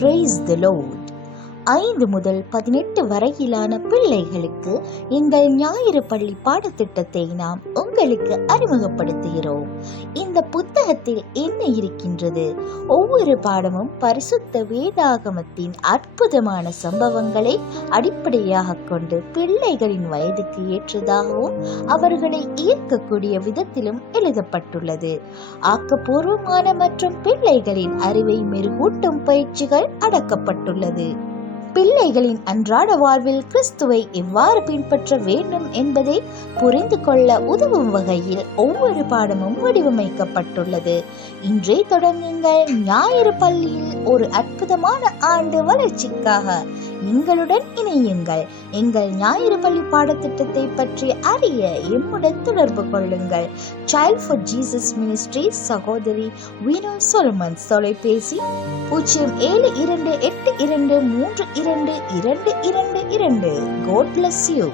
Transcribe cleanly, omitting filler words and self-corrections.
Praise the Lord. 5 முதல் 18 வரையிலான பிள்ளைகளுக்கு எங்கள் ஞாயிறு பள்ளி பாடத்திட்டத்தை நாம் உங்களுக்கு அறிமுகப்படுத்துகிறோம். இந்த புத்தகத்தில் என்ன இருக்கின்றது? ஒவ்வொரு பாடமும் பரிசுத்த வேதாகமத்தின் அற்புதமான சம்பவங்களை அடிப்படையாக கொண்டு பிள்ளைகளின் வயதுக்கு ஏற்றதாகவும் அவர்களை ஈர்க்கக்கூடிய விதத்திலும் எழுதப்பட்டுள்ளது. ஆக்கப்பூர்வமான மற்றும் பிள்ளைகளின் அறிவை மெருகூட்டும் பயிற்சிகள் அடக்கப்பட்டுள்ளது. பிள்ளைகளின் அன்றாட வாழ்வில் கிறிஸ்துவை எவ்வாறு பின்பற்ற வேண்டும் என்பதை புரிந்து கொள்ள உதவும் வகையில் ஒவ்வொரு பாடமும் வடிவமைக்கப்பட்டுள்ளது. இன்றே தொடங்குங்கள். ஞாயிறு பள்ளியில் ஒரு அற்புதமான ஆண்டு வளர்ச்சிக்காக எங்களுடன் இணையுங்கள். எங்கள் ஞாயிறு பள்ளி பாடத்திட்டத்தை பற்றி அறிய எம்முடன் தொடர்பு கொள்ளுங்கள். சைல்ட் ஃபார் ஜீசஸ் மினிஸ்ட்ரி, சகோதரி வீனோ சொலமன்ஸ். தொலைபேசி 0728232222. God bless you.